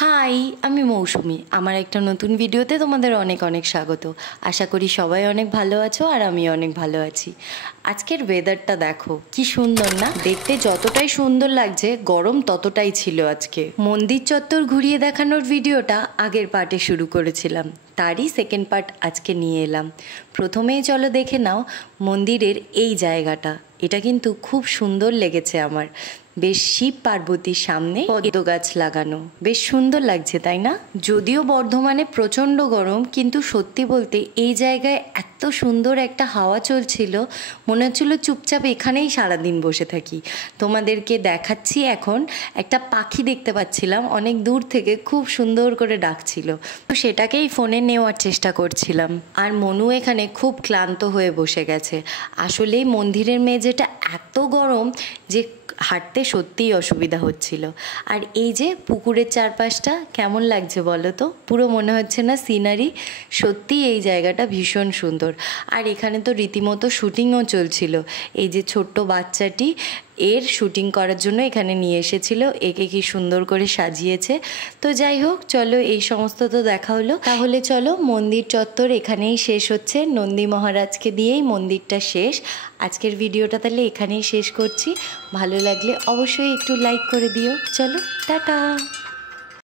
High, আমি মৌসুমি। আমার একটা নতুন ভিডিওতে তোমাদের অনেক অনেক স্বাগত। আশা করি সবাই অনেক ভালো আছো আর আমি অনেক ভালো আছি। আজকের ওয়েদারটা দেখো কি সুন্দর না? দেখতে যতটাই সুন্দর লাগছে গরম ততটাই ছিল আজকে। মন্দির চত্বর ঘুরিয়ে দেখানোর ভিডিওটা আগের পার্টে শুরু করেছিলাম, তারই সেকেন্ড পার্ট আজকে নিয়ে এলাম। প্রথমেই চলো দেখে নাও মন্দিরের এই জায়গাটা। এটা কিন্তু খুব সুন্দর লেগেছে আমার। বেশ শিব পার্বতীর সামনে পদ্ম গাছ লাগানো, বেশ সুন্দর লাগছে তাই না? যদিও বর্ধমানে প্রচণ্ড গরম, কিন্তু সত্যি বলতে এই জায়গায় এত সুন্দর একটা হাওয়া চলছিল, মনে হচ্ছিল চুপচাপ এখানেই সারাদিন বসে থাকি। তোমাদেরকে দেখাচ্ছি, এখন একটা পাখি দেখতে পাচ্ছিলাম অনেক দূর থেকে, খুব সুন্দর করে ডাকছিল, তো সেটাকেই ফোনে নেওয়ার চেষ্টা করছিলাম। আর মনু এখানে খুব ক্লান্ত হয়ে বসে গেছে। আসলেই মন্দিরের মেঝেটা এত গরম যে হাঁটতে সত্যিই অসুবিধা হচ্ছিল। আর এই যে পুকুরের চারপাশটা কেমন লাগছে বলো তো? পুরো মনে হচ্ছে না সিনারি? সত্যিই এই জায়গাটা ভীষণ সুন্দর। আর এখানে তো রীতিমতো শুটিংও চলছিল। এই যে ছোট্ট বাচ্চাটি, এর শুটিং করার জন্য এখানে নিয়ে এসেছিল। একে কি সুন্দর করে সাজিয়েছে। তো যাই হোক, চলো এই সমস্ত তো দেখা হলো। তাহলে চলো, মন্দির চত্বর এখানেই শেষ হচ্ছে। নন্দী মহারাজকে দিয়েই মন্দিরটা শেষ। আজকের ভিডিওটা তাহলে এখানেই শেষ করছি। ভালো লাগলে অবশ্যই একটু লাইক করে দিও। চলো, টাটা।